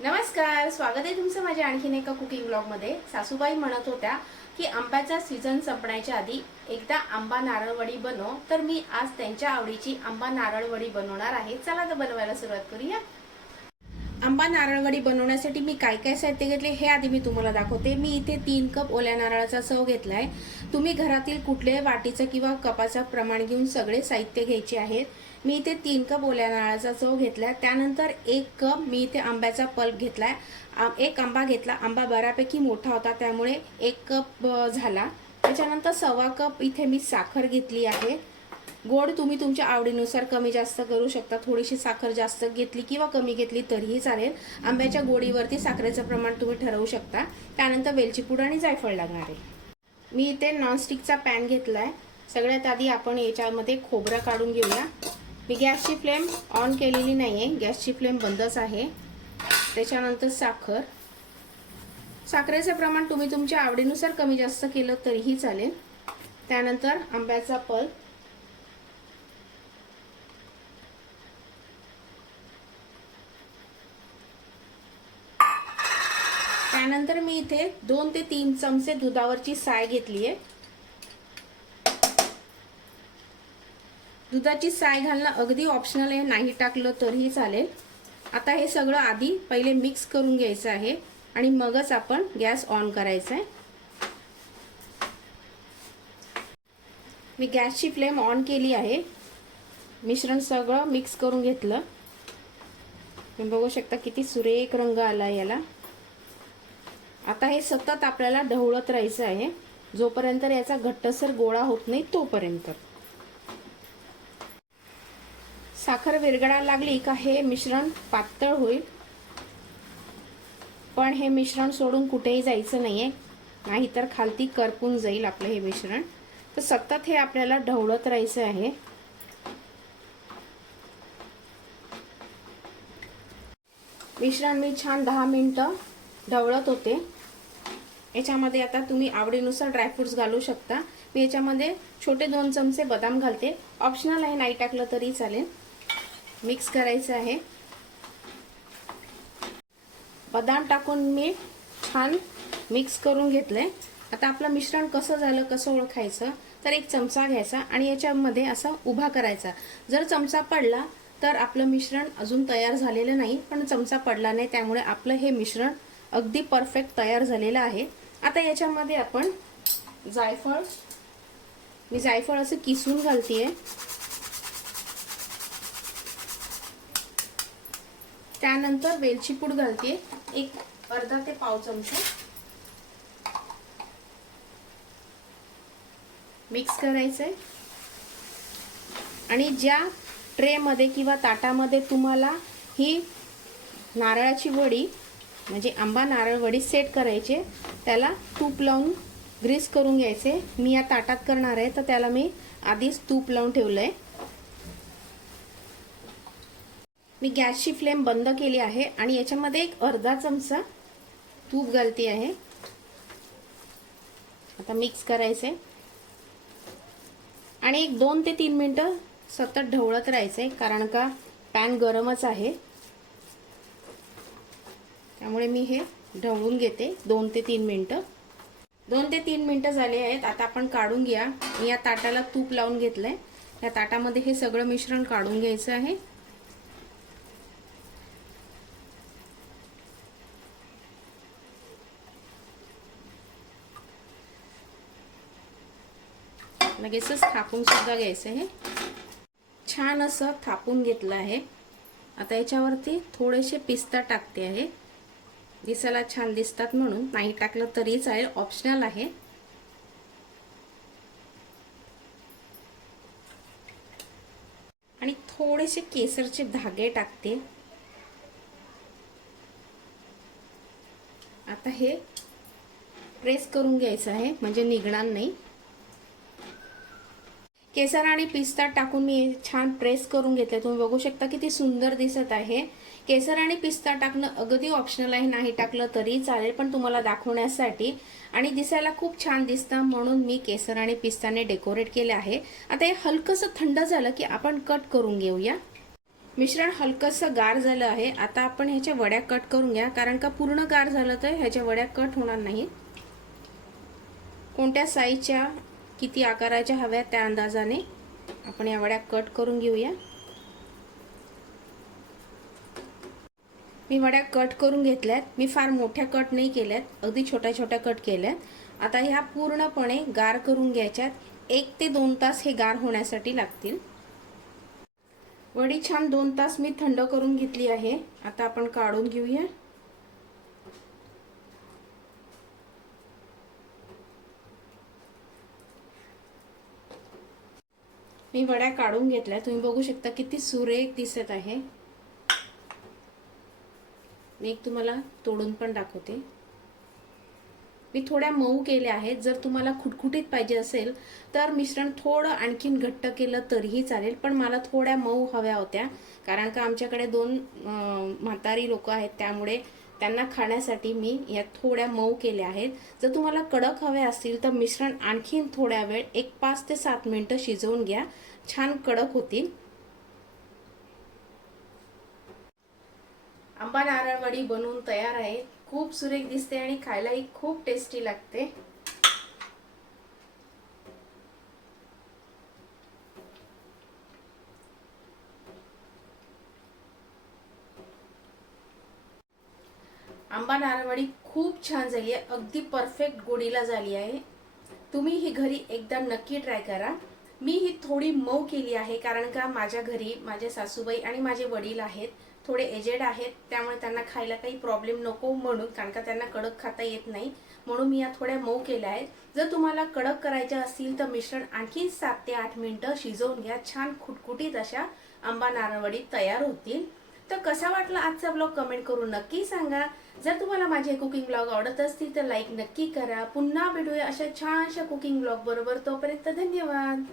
नमस्कार स्वागत आहे तुमचं माझ्या आणखीन एका कुकिंग ब्लॉगमध्ये सासूबाई म्हणत होत्या की आंब्याचा सीझन संपण्याच्या आधी एकदा आंबा नारळवडी बनव तर मी आज त्यांच्या आवडीची आंबा नारळवडी बनवणार आहे. चला तर बनवायला सुरुवात करूया. आंबा नारळवडी बनवण्यासाठी मी काय काय साहित्य घेतले हे आधी मी तुम्हाला दाखवते. मी इथे तीन कप ओल्या नारळाचा सव आहे तुम्ही घरातील कुठल्याही वाटीचं किंवा कपाचं प्रमाण घेऊन सगळे साहित्य घ्यायचे आहेत. मी इथे तीन कप ओल्या नारळाचा चव घेतलाय. त्यानंतर एक कप मी इथे आंब्याचा पल्प घेतलाय. एक आंबा घेतला. आंबा बऱ्यापैकी मोठा होता त्यामुळे एक कप झाला. त्याच्यानंतर सव्वा कप इथे मी साखर घेतली आहे. गोड तुम्ही तुमच्या आवडीनुसार कमी जास्त करू शकता. थोडीशी साखर जास्त घेतली किंवा कमी घेतली तरीही चालेल. आंब्याच्या गोडीवरती साखरेचं प्रमाण तुम्ही ठरवू शकता. त्यानंतर वेलची पूड आणि जायफळ लागणार आहे. मी इथे नॉनस्टिकचा पॅन घेतला आहे सगळ्यात आधी आपण याच्यामध्ये खोबरं काढून घेऊया. मी गॅसची फ्लेम ऑन केलेली नाही आहे गॅसची फ्लेम बंदच आहे. त्याच्यानंतर साखर. साखरेचं प्रमाण तुम्ही तुमच्या आवडीनुसार कमी जास्त केलं तरीही चालेल. त्यानंतर आंब्याचा पल त्यानंतर मी इथे दोन ते तीन चमचे दुधावरची साय घेतली आहे दुधाची साय घालणं अगदी ऑप्शनल आहे नाही टाकलं तरीही चालेल. आता हे सगळं आधी पहिले मिक्स करून घ्यायचं आहे आणि मगच आपण गॅस ऑन करायचा आहे मी गॅसची फ्लेम ऑन केली आहे. मिश्रण सगळं मिक्स करून घेतलं. तुम्ही बघू शकता किती सुरेख रंग आला याला. आता हे सतत आपल्याला ढवळत राहायचं आहे. जोपर्यंत याचा घट्टसर गोळा होत नाही तोपर्यंत. साखर विरगडायला लागली का हे मिश्रण पातळ होईल. पण हे मिश्रण सोडून कुठेही जायचं नाही आहे नाहीतर खालती करपून जाईल आपलं हे मिश्रण. तर सतत हे आपल्याला ढवळत राहायचं आहे. मिश्रण मी छान दहा मिनटं ढवळत होते. याच्यामध्ये आता तुम्ही आवडीनुसार ड्रायफ्रुट्स घालू शकता. मी याच्यामध्ये छोटे दोन चमचे बदाम घालते. ऑप्शनल आहे नाही टाकलं तरी चालेल. मिक्स करायचं आहे. बदाम टाकून मी छान मिक्स करून घेतले. आता आपलं मिश्रण कसं झालं कसं ओळखायचं तर एक चमचा घ्यायचा आणि याच्यामध्ये असा उभा करायचा. जर चमचा पडला तर आपलं मिश्रण अजून तयार झालेलं नाही पण चमचा पडला नाही त्यामुळे आपलं हे मिश्रण अगदी परफेक्ट तयार झालेलं आहे. आता याच्यामध्ये आपण जायफळ मी जायफळ असं किसून घालतीये. त्यानंतर वेलची पूड घालते. एक अर्धा ते पाव चमचा. मिक्स करायचंय. आणि ज्या ट्रेमध्ये किंवा ताटामध्ये तुम्हाला ही नारळाची वडी म्हणजे आंबा नारळ वडी सेट करायचे त्याला तूप लावून ग्रीस करून घ्यायचे. मी या ताटात करणार आहे तर त्याला मी आधीच तूप लावून ठेवलं आहे मी गॅसची फ्लेम बंद केली आहे आणि याच्यामध्ये एक अर्धा चमचा तूप घालते आहे. आता मिक्स करायचे. आणि एक दोन ते तीन मिनटं सतत ढवळत राहायचे कारण का पॅन गरमच आहे. त्यामुळे मी हे ढवळून घेते दोन ते तीन मिनटं. दोन ते तीन मिनटं झाले आहेत आता आपण काढून घ्या. मी या ताटाला तूप लावून घेतलं आहे या ताटामध्ये हे सगळं मिश्रण काढून घ्यायचं आहे. लगेचच थापून सुद्धा घ्यायचं आहे. छान असं थापून घेतलं आहे. आता याच्यावरती थोडेसे पिस्ता टाकते आहे. दिसायला छान दिसतात म्हणून. नाही टाकलं तरी चालेल ऑप्शनल आहे. आणि थोडेसे केसरचे धागे टाकते. आता हे प्रेस करून घ्यायचं आहे. म्हणजे निघणार नाही. केसर आणि पिस्ता टाकून मी छान प्रेस करून घेतले तुम्ही बघू शकता किती सुंदर दिसत आहे. केसर आणि पिस्ता टाकणं अगदी ऑप्शनल आहे. नाही टाकलं तरी चालेल पण तुम्हाला दाखवण्यासाठी. आणि दिसायला खूप छान दिसतं म्हणून मी केसर आणि पिस्ताने डेकोरेट केले आहे. आता हे हलकंसं थंड झालं की आपण कट करून घेऊया. मिश्रण हलकंसं गार झालं आहे. आता आपण ह्याच्या वड्या कट करून घ्या कारण का पूर्ण गार झालं तर ह्याच्या वड्या कट होणार नाही. कोणत्या साईजच्या किती आकाराच्या हव्या त्या अंदाजाने आपण या वड्या कट करून घेऊया. मी वड्या कट करून घेतल्यात. मी फार मोठ्या कट नाही केल्यात. अगदी छोट्या छोट्या कट केल्यात. आता ह्या पूर्णपणे गार करून घ्यायच्यात. एक ते दोन तास हे गार होण्यासाठी लागतील. वडी छान दोन तास मी थंड करून घेतली आहे. आता आपण काढून घेऊया. मी वड्या काढून घेतल्या. तुम्ही बघू शकता किती सुरेख दिसत आहे. मी एक तुम्हाला तोडून पण दाखवते. मी थोड्या मऊ केल्या आहेत. जर तुम्हाला खुटखुटीत पाहिजे असेल तर मिश्रण थोडं आणखीन घट्ट केलं तरीही चालेल. पण मला थोड्या मऊ हव्या होत्या. कारण का आमच्याकडे दोन म्हातारी लोक आहेत. त्यामुळे त्यांना खाण्यासाठी मी या थोड्या मऊ केल्या आहेत. जर तुम्हाला कडक हवे असतील तर मिश्रण आणखीन थोड्या वेळ एक पाच ते सात मिनटं शिजवून घ्या. छान कडक होतील. आंबा नारळवडी बनवून तयार आहे. खूप सुरेख दिसते आणि खायलाही खूप टेस्टी लागते. आंबा नारळवडी खूप छान झाली आहे. अगदी परफेक्ट गोडीला झाली आहे. तुम्ही ही घरी एकदा नक्की ट्राय करा. मी ही थोडी मऊ केली आहे कारण का माझ्या घरी माझे सासूबाई आणि माझे वडील आहेत. थोडे एजेड आहेत त्यामुळे त्यांना खायला काही प्रॉब्लेम नको म्हणून कारण का त्यांना कडक खाता येत नाही. म्हणून मी या थोड्या मऊ केल्या आहेत. जर तुम्हाला कडक करायच्या असतील तर मिश्रण आणखी सात ते आठ मिनटं शिजवून घ्या. छान खुटखुटीत अशा आंबा नारळवडी तयार होतील. तर कसा वाटला आजचा ब्लॉग कमेंट करून नक्की सांगा. जर तुम्हाला माझे कुकिंग ब्लॉग आवडत असतील तर लाईक नक्की करा. पुन्हा भेटूया अशा छानशा कुकिंग ब्लॉग बरोबर. तोपर्यंत धन्यवाद.